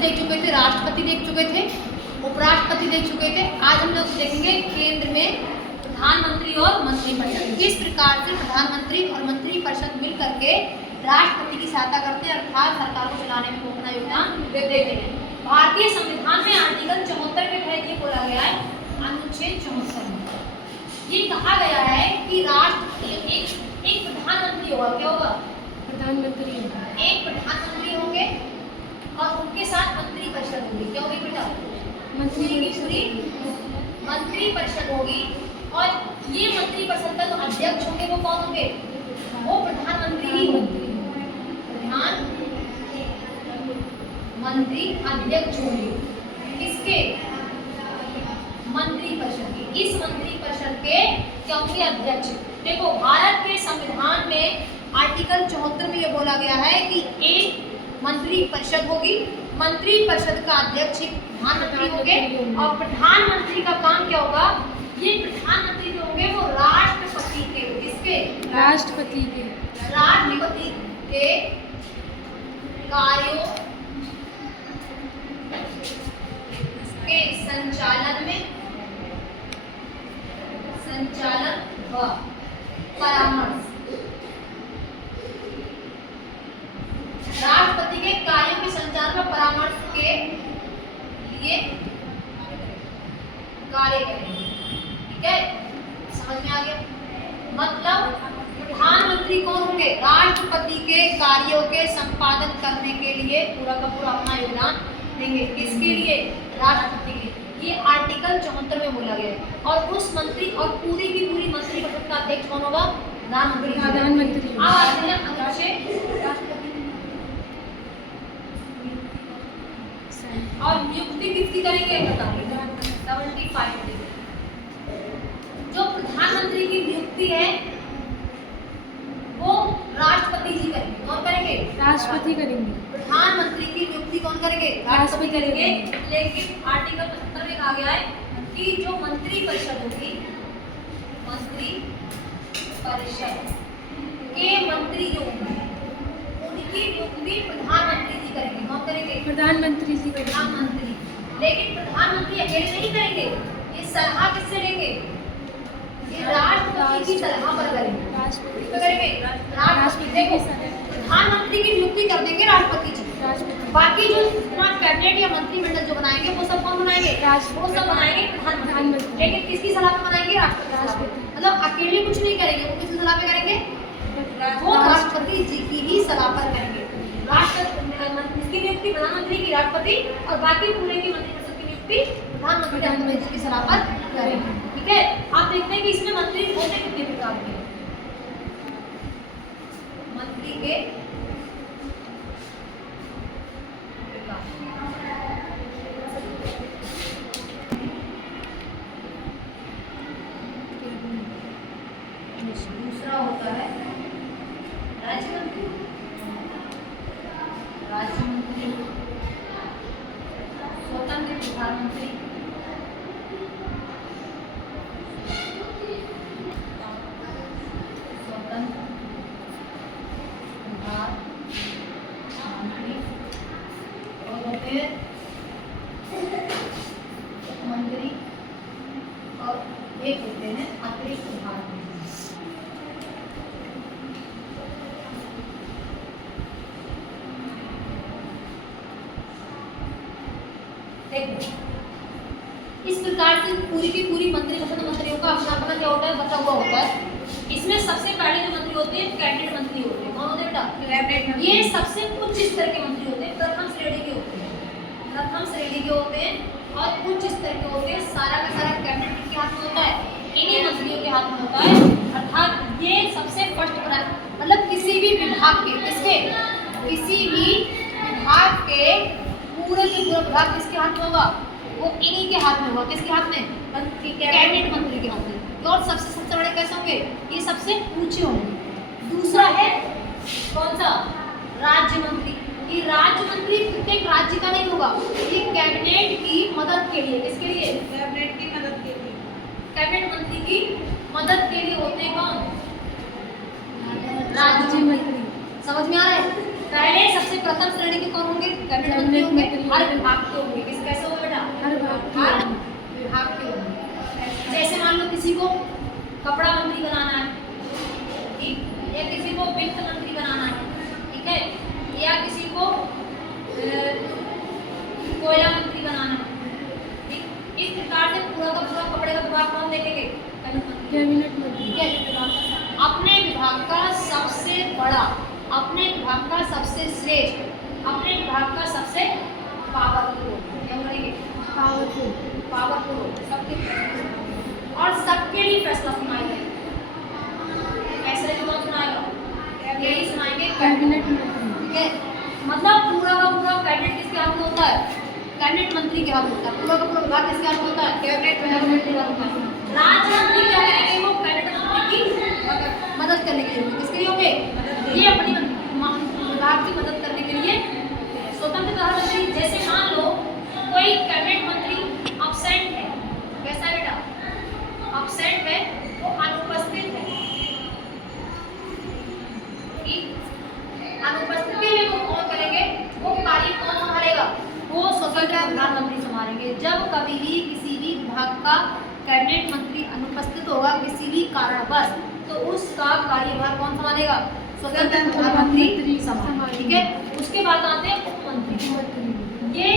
देख चुके थे, राष्ट्रपति देख चुके थे, उपराष्ट्रपति देख चुके थे। आज हम लोग देखेंगे केंद्र में प्रधानमंत्री और मंत्रिपरिषद। किस प्रकार से प्रधानमंत्री और मंत्रिपरिषद मिल करके राष्ट्रपति की सहायता करते हैं, अर्थात सरकार को चलाने में वो अपना योगदान देते हैं। भारतीय संविधान में आर्टिकल 74 के तहत ये बोला गया है, अनुच्छेद 74 में ये कहा गया है कि राष्ट्रपति एक प्रधानमंत्री होगा। क्या होगा? प्रधानमंत्री होगा। एक प्रधानमंत्री होंगे और उनके साथ मंत्रिपरिषद होगी। क्या होगी बेटा? मंत्रिपरिषद होगी। और ये मंत्रिपरिषद का जो अध्यक्ष होंगे वो कौन होंगे? वो प्रधानमंत्री ही होंगे। प्रधानमंत्री अध्यक्ष होंगे किसके? मंत्रिपरिषद के। इस मंत्रिपरिषद के क्या होंगे? अध्यक्ष। देखो, भारत के संविधान में आर्टिकल 74 में ये बोला गया है कि एक मंत्रिपरिषद होगी, मंत्रिपरिषद का अध्यक्ष प्रधानमंत्री होंगे और प्रधानमंत्री का काम क्या होगा? ये प्रधानमंत्री जो होंगे वो राष्ट्रपति के, किसके? राष्ट्रपति के कार्यों के संचालन व परामर्श, राष्ट्रपति के कार्यों के संचालन व परामर्श के लिए कार्य करेंगे। ठीक है, समझ में आ गया? मतलब प्रधानमंत्री कौन होंगे? राष्ट्रपति के कार्यों के संपादन करने के लिए पूरा का पूरा अपना योगदान देंगे। किसके लिए? राष्ट्रपति के लिए। ये आर्टिकल 74 में बोला गया है। और उस मंत्री और पूरी की पूरी मंत्रिपरिषद का अध्यक्ष कौन होगा? प्रधानमंत्री। अब आते हैं अनुच्छेद और नियुक्ति किसकी करेंगे? बताइए। 75 जो प्रधानमंत्री की नियुक्ति है वो राष्ट्रपति जी करेंगे। कौन करेंगे? राष्ट्रपति करेंगे। प्रधानमंत्री की नियुक्ति कौन करेंगे? राष्ट्रपति करेंगे। लेकिन आर्टिकल 75 में कहा गया है कि जो मंत्रिपरिषद होगी, मंत्रिपरिषद के मंत्री जो होंगे उनकी नियुक्ति प्रधानमंत्री जी करेंगे। कौन करेंगे? प्रधानमंत्री जी। प्रधानमंत्री। लेकिन प्रधानमंत्री अकेले नहीं करेंगे, ये सलाह किससे लेंगे? ये राष्ट्रपति की सलाह पर करेंगे। राष्ट्रपति करेंगे। देखो, प्रधानमंत्री की नियुक्ति कर देंगे राष्ट्रपति जी। बाकी जो कैबिनेट या मंत्रिमंडल जो बनाएंगे वो सब कौन बनाएंगे? वो सब बनाएंगे प्रधानमंत्री। लेकिन किसकी सलाह पे बनाएंगे? राष्ट्रपति। मतलब अकेले कुछ नहीं करेंगे, वो किसकी सलाह पे करेंगे? वो राष्ट्रपति जी की ही सलाह पर करेंगे। राष्ट्रपति की नियुक्ति प्रधानमंत्री की, राष्ट्रपति, और बाकी पूरे की मंत्रिपरिषद की नियुक्ति प्रधानमंत्री जी की सलाह पर करेंगे। ठीक है, आप देखते हैं कि इसमें मंत्री होते कितने प्रकार के? मंत्री के दूसरा होता है राज्यमंत्री। स्वतंत्र प्रधानमंत्री, और होते हैं मंत्री, और एक होते हैं अतिरिक्त प्रधानमंत्री। इस प्रकार से पूरी की पूरी मंत्रिपरिषद मंत्रियों का अपना अपना क्या होता है? बता हुआ होता है। इसमें सबसे पहले जो मंत्री होते हैं कैबिनेट मंत्री होते हैं। कौन होते हैं बेटा? कैबिनेट। ये सबसे उच्च स्तर के मंत्री होते हैं, प्रथम श्रेणी के होते हैं। प्रथम श्रेणी के होते हैं और उच्च स्तर के होते हैं। सारा का सारा कैबिनेट किसके हाथ में होता है? इन्हीं मंत्रियों के हाथ में होता है। अर्थात ये सबसे फर्स्ट मतलब किसी भी विभाग के, किसके? किसी भी विभाग के पूरे के पूरा विभाग किसके हाथ में होगा? वो इन्हीं के हाथ में होगा। किसके हाथ में? कैबिनेट मंत्री के हाथ में। और सबसे बड़े कैसे होंगे? ये सबसे ऊंचे होंगे। दूसरा है कौन सा? राज्य मंत्री। ये राज्य मंत्री प्रत्येक राज्य का नहीं होगा, ये कैबिनेट की मदद के लिए। किसके लिए? कैबिनेट की मदद के लिए। कैबिनेट मंत्री की मदद के लिए होते हैं कौन? राज्य मंत्री। समझ में आ रहा है? पहले सबसे प्रथम श्रेणी के कौन होंगे? कैबिनेट मंत्री होंगे, हर विभाग के होंगे। किस कैसे होगा बेटा? हर विभाग के होंगे। जैसे मान लो किसी को कपड़ा मंत्री बनाना है, ठीक, या किसी को वित्त मंत्री बनाना है, ठीक है, या किसी को कोयला मंत्री बनाना है, ठीक। इस प्रकार से पूरा का पूरा कपड़े का विभाग कौन देखेंगे? कैबिनेट मंत्री। कैबिनेट विभाग अपने विभाग का सबसे बड़ा, अपने विभाग का सबसे श्रेष्ठ, अपने विभाग का सबसे पावरफुल, क्या बोलेंगे? पावरफुल सबके, और सबके लिए फैसला सुनाएंगे। फैसले को कौन सुनाएगा? यही सुनाएंगे कैबिनेट मंत्री। ठीक है, मतलब पूरा का पूरा कैबिनेट किसके हाथ में होता है? कैबिनेट मंत्री के हाथ में होता है। पूरा का पूरा विभाग किसके हाथ में होता है? कैबिनेट मंत्री के हाथ में होता है। राज्य मंत्री क्या करेंगे? वो कैबिनेट मंत्री की मदद करने के लिए होंगे। किसके लिए होंगे? ये अपनी विभाग की मदद करने के लिए स्वतंत्र प्रधानमंत्री। जैसे मान लो कोई कैबिनेट मंत्री अब्सेंट है, कैसा है बेटा? अब्सेंट है, वो अनुपस्थित है, ठीक, अनुपस्थिति में वो कौन करेंगे? वो कार्य कौन संभालेगा? वो स्वतंत्र प्रधानमंत्री संभालेंगे। जब कभी भी किसी भी विभाग का कैबिनेट मंत्री अनुपस्थित होगा किसी भी कारणवश, तो उसका कार्यभार कौन संभालेगा? स्वतंत्र प्रधानमंत्री संभालेंगे। ठीक है, उसके बाद आते हैं उप मंत्री। ये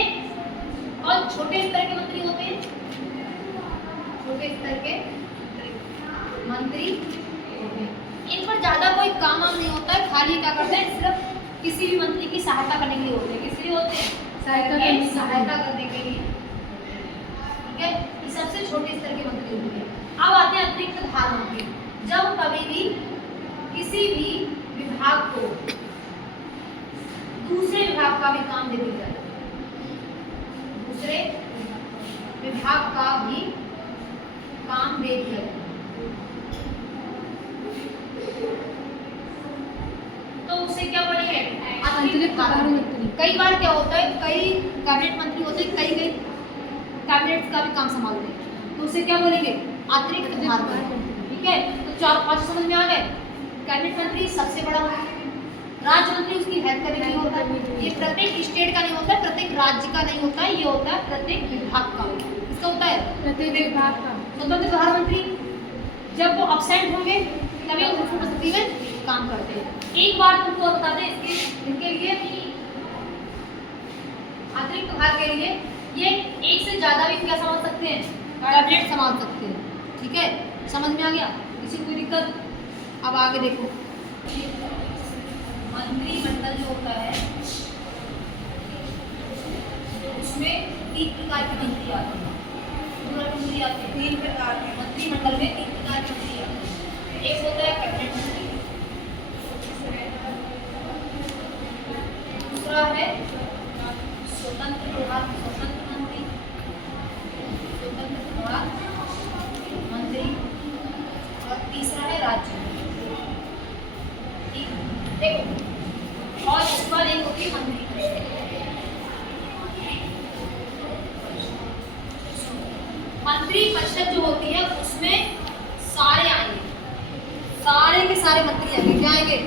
और छोटे स्तर के मंत्री होते हैं, छोटे स्तर के मंत्री होते हैं। इन पर ज्यादा कोई काम वाम नहीं होता है, खाली क्या करते हैं? सिर्फ किसी भी मंत्री की सहायता करने के लिए होते हैं। किस लिए होते हैं? सहायता करने के लिए, ठीक है। ये सबसे छोटे स्तर के मंत्री होते हैं। अब आते हैं अतिरिक्त विभाग मंत्री। जब कभी भी किसी भी विभाग को दूसरे विभाग का भी काम दे दिया जाए, दूसरे विभाग का भी काम दे दिया जाए, तो उसे क्या बोलेंगे? अतिरिक्त विभाग मंत्री। कई बार क्या होता है, कई कैबिनेट मंत्री होते हैं, कई कैबिनेट का भी काम संभालते हैं, तो उसे क्या बोलेंगे? अतिरिक्त विभाग मंत्री। ठीक है, तो 4-5 समझ में आ गए। कैबिनेट मंत्री सबसे बड़ा होता है, राज्य मंत्री उसकी हेल्प करने के लिए होता है। ये प्रत्येक स्टेट का नहीं होता है, प्रत्येक राज्य का नहीं होता है, ये होता है प्रत्येक विभाग का। इसका होता है प्रत्येक विभाग का। स्वतंत्र प्रधानमंत्री जब वो अब्सेंट होंगे तभी उपस्थिति में काम करते हैं। एक बार तुमको बता दें, इनके लिए अतिरिक्त विभाग के लिए ये एक से ज्यादा भी क्या संभाल सकते हैं? कैबिनेट संभाल सकते हैं। ठीक है, समझ में आ गया? किसी को कोई दिक्कत? अब आगे देखो, मंत्रिमंडल जो होता है उसमें 3 प्रकार के मंत्री आते हैं। मंत्री आते हैं 3 प्रकार के मंत्रिमंडल में, 3 प्रकार के मंत्री आते हैं। एक होता है कैबिनेट मंत्री, दूसरा है स्वतंत्र प्रभार मंत्री, और तीसरा है राज्य। ठीक, देखो, और इसके बाद एक होती है मंत्रिपरिषद। मंत्रिपरिषद जो होती है उसमें सारे आएंगे, सारे के सारे मंत्री आएंगे। क्या आएंगे?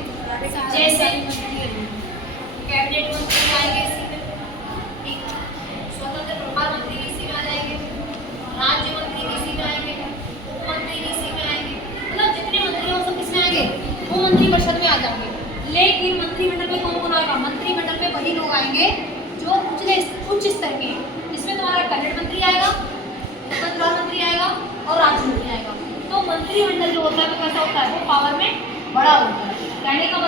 जैसे कैबिनेट मंत्री आएंगे इसी में, ठीक, स्वतंत्र प्रभार मंत्री इसी में आ जाएंगे, राज्य मंत्री इसी में आएंगे, उप मंत्री इसी में आएंगे। मतलब जितने मंत्री हो सब किसमें आएंगे? वो मंत्रिपरिषद में आ जाएंगे। लेकिन मंत्रिमंडल में कौन कौन आएगा? मंत्रिमंडल में वही लोग आएंगे जो उच्च स्तर के। इसमें तुम्हारा कैबिनेट मंत्री आएगा, स्वतंत्र प्रधानमंत्री आएगा और राज्य मंत्री आएगा। तो मंत्रिमंडल जो होता है वो कैसा होता है? वो पावर में बड़ा होता है। कहने का